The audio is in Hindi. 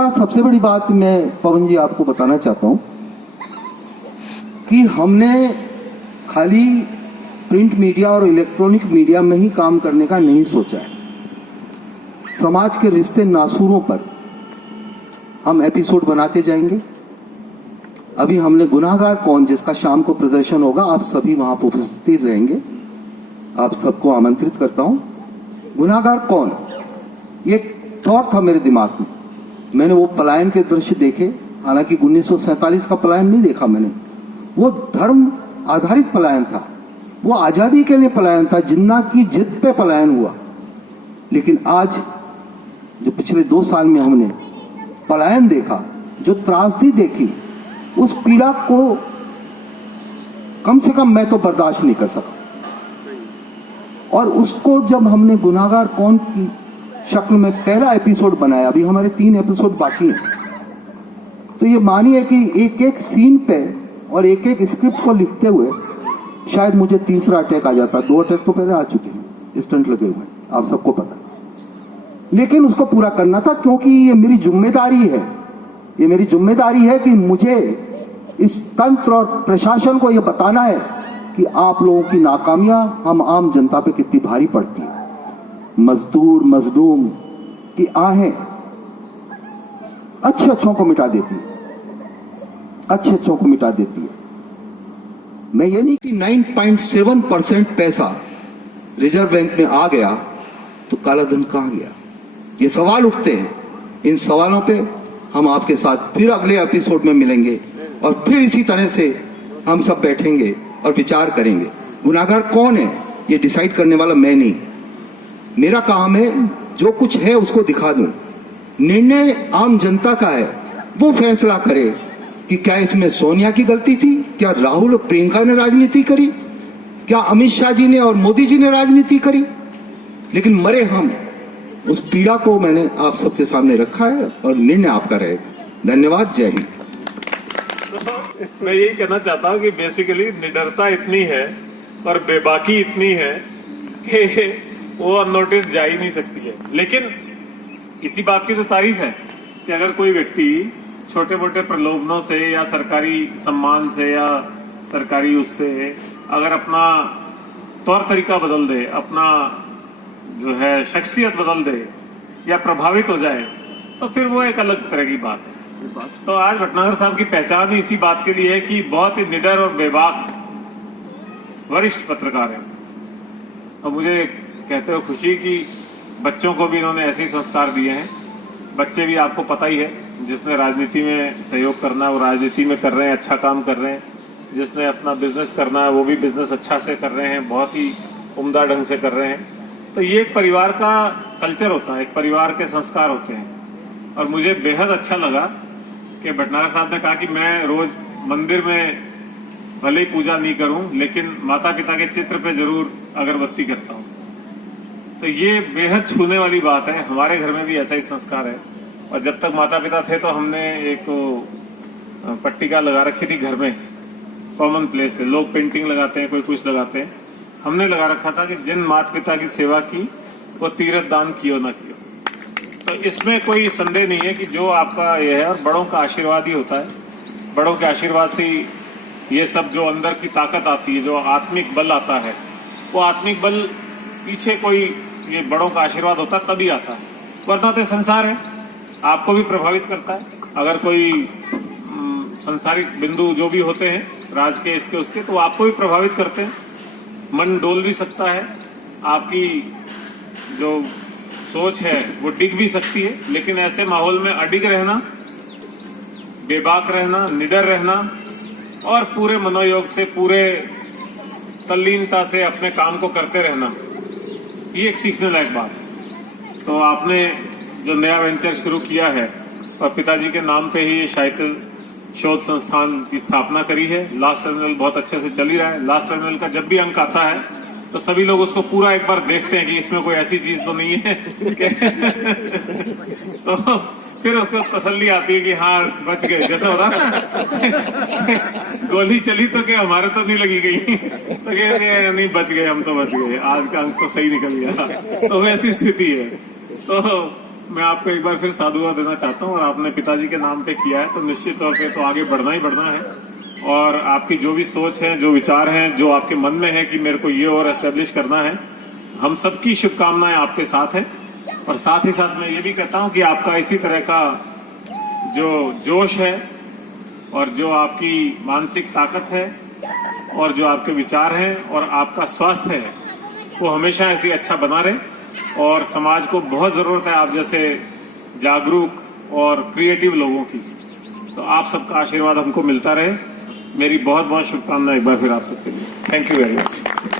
दूसरा सबसे बड़ी बात मैं पवन जी आपको बताना चाहता हूं कि हमने खाली प्रिंट मीडिया और इलेक्ट्रॉनिक मीडिया में ही काम करने का नहीं सोचा है। समाज के रिश्ते नासूरों पर हम एपिसोड बनाते जाएंगे। अभी हमने गुनाहगार कौन, जिसका शाम को प्रदर्शन होगा, आप सभी वहां पर उपस्थित रहेंगे, आप सबको आमंत्रित करता हूं। गुनाहगार कौन, ये थॉट था मेरे दिमाग में। मैंने वो पलायन के दृश्य देखे, हालांकि 1947 का पलायन नहीं देखा मैंने। वो धर्म आधारित पलायन था, वो आजादी के लिए पलायन था, जिन्ना की जिद पे पलायन हुआ। लेकिन आज जो पिछले 2 साल में हमने पलायन देखा, जो त्रासदी देखी, उस पीड़ा को कम से कम मैं तो बर्दाश्त नहीं कर सका। और उसको जब हमने गुनाहगार कौन की शक्ल में पहला एपिसोड बनाया, अभी हमारे 3 एपिसोड बाकी हैं, तो ये मानिए कि एक एक सीन पे और एक एक स्क्रिप्ट को लिखते हुए शायद मुझे तीसरा अटैक आ जाता। 2 अटैक तो पहले आ चुके हैं, स्टंट लगे हुए हैं, आप सबको पता है। लेकिन उसको पूरा करना था, क्योंकि ये मेरी जिम्मेदारी है। ये मेरी जिम्मेदारी है कि मुझे इस तंत्र और प्रशासन को यह बताना है कि आप लोगों की नाकामियां हम आम जनता पे कितनी भारी पड़ती है। मजदूर मजलूम की आहें अच्छे अच्छों को मिटा देती है, अच्छे अच्छों को मिटा देती है। मैं ये नहीं कि 9.7% पैसा रिजर्व बैंक में आ गया तो काला धन कहां गया, ये सवाल उठते हैं। इन सवालों पे हम आपके साथ फिर अगले एपिसोड में मिलेंगे और फिर इसी तरह से हम सब बैठेंगे और विचार करेंगे। गुनाहगार कौन है ये डिसाइड करने वाला मैं नहीं, मेरा काम है जो कुछ है उसको दिखा दूं। निर्णय आम जनता का है, वो फैसला करे कि क्या इसमें सोनिया की गलती थी, क्या राहुल और प्रियंका ने राजनीति करी, क्या अमित शाह जी ने और मोदी जी ने राजनीति करी। लेकिन मरे हम, उस पीड़ा को मैंने आप सबके सामने रखा है और निर्णय आपका रहेगा। धन्यवाद, जय हिंद। मैं यही कहना चाहता हूँ कि बेसिकली निडरता इतनी है और बेबाकी इतनी है कि वो अननोटिस जा ही नहीं सकती है। लेकिन इसी बात की तो तारीफ है कि अगर कोई व्यक्ति छोटे मोटे प्रलोभनों से या सरकारी सम्मान से या सरकारी उससे अगर अपना तौर तरीका बदल दे, अपना जो है शख्सियत बदल दे या प्रभावित हो जाए, तो फिर वो एक अलग तरह की बात है। तो आज भटनागर साहब की पहचान इसी बात के लिए है कि बहुत ही निडर और बेबाक वरिष्ठ पत्रकार है। और मुझे कहते हुए खुशी कि बच्चों को भी इन्होंने ऐसे ही संस्कार दिए हैं। बच्चे भी आपको पता ही है, जिसने राजनीति में सहयोग करना है वो राजनीति में कर रहे हैं, अच्छा काम कर रहे हैं। जिसने अपना बिजनेस करना है वो भी बिजनेस अच्छा से कर रहे हैं, बहुत ही उम्दा ढंग से कर रहे हैं। तो ये एक परिवार का कल्चर होता है, एक परिवार के संस्कार होते हैं। और मुझे बेहद अच्छा लगा कि भटनागर साहब ने कहा कि मैं रोज मंदिर में भले ही पूजा नहीं करूं, लेकिन माता पिता के चित्र पे जरूर अगरबत्ती करता हूं। तो ये बेहद छूने वाली बात है। हमारे घर में भी ऐसा ही संस्कार है। और जब तक माता पिता थे तो हमने एक पट्टिका लगा रखी थी घर में, कॉमन प्लेस पे। लोग पेंटिंग लगाते हैं, कोई कुछ लगाते हैं, हमने लगा रखा था कि जिन माता पिता की सेवा की वो तीर्थ दान कियो ना कियो। तो इसमें कोई संदेह नहीं है कि जो आपका ये है, और बड़ों का आशीर्वाद ही होता है। बड़ों के आशीर्वाद से ये सब जो अंदर की ताकत आती है, जो आत्मिक बल आता है, वो आत्मिक बल पीछे कोई ये बड़ों का आशीर्वाद होता है तभी आता है। वरना तो संसार है, आपको भी प्रभावित करता है। अगर कोई संसारिक बिंदु जो भी होते हैं राज के इसके उसके, तो आपको भी प्रभावित करते हैं। मन डोल भी सकता है, आपकी जो सोच है वो डिग भी सकती है। लेकिन ऐसे माहौल में अडिग रहना, बेबाक रहना, निडर रहना और पूरे मनोयोग से, पूरे तल्लीनता से अपने काम को करते रहना, ये एक सीखने लायक बात है। तो आपने जो नया वेंचर शुरू किया है और पिताजी के नाम पे ही ये साहित्य शोध संस्थान की स्थापना करी है। लास्ट टर्मिनल बहुत अच्छे से चल ही रहा है। लास्ट टर्मिनल का जब भी अंक आता है तो सभी लोग उसको पूरा एक बार देखते हैं कि इसमें कोई ऐसी चीज तो नहीं है तो फिर उसको तसल्ली आती है कि हाँ बच गए, जैसा होता गोली चली तो क्या हमारे तो नहीं लगी गई तो क्या नहीं बच गए, हम तो बच गए, आज का अंक तो सही निकल गया। तो वैसी स्थिति है। तो मैं आपको एक बार फिर साधुवाद देना चाहता हूँ और आपने पिताजी के नाम पे किया है तो निश्चित तौर पे तो आगे बढ़ना ही बढ़ना है। और आपकी जो भी सोच है, जो विचार हैं, जो आपके मन में है कि मेरे को ये और एस्टेब्लिश करना है, हम सबकी शुभकामनाएं आपके साथ हैं। और साथ ही साथ मैं ये भी कहता हूँ कि आपका इसी तरह का जो जोश है और जो आपकी मानसिक ताकत है और जो आपके विचार हैं और आपका स्वास्थ्य है वो हमेशा ऐसी अच्छा बना रहे। और समाज को बहुत जरूरत है आप जैसे जागरूक और क्रिएटिव लोगों की। तो आप सबका आशीर्वाद हमको मिलता रहे। मेरी बहुत बहुत शुभकामनाएं एक बार फिर आप सबके लिए। Thank you very much.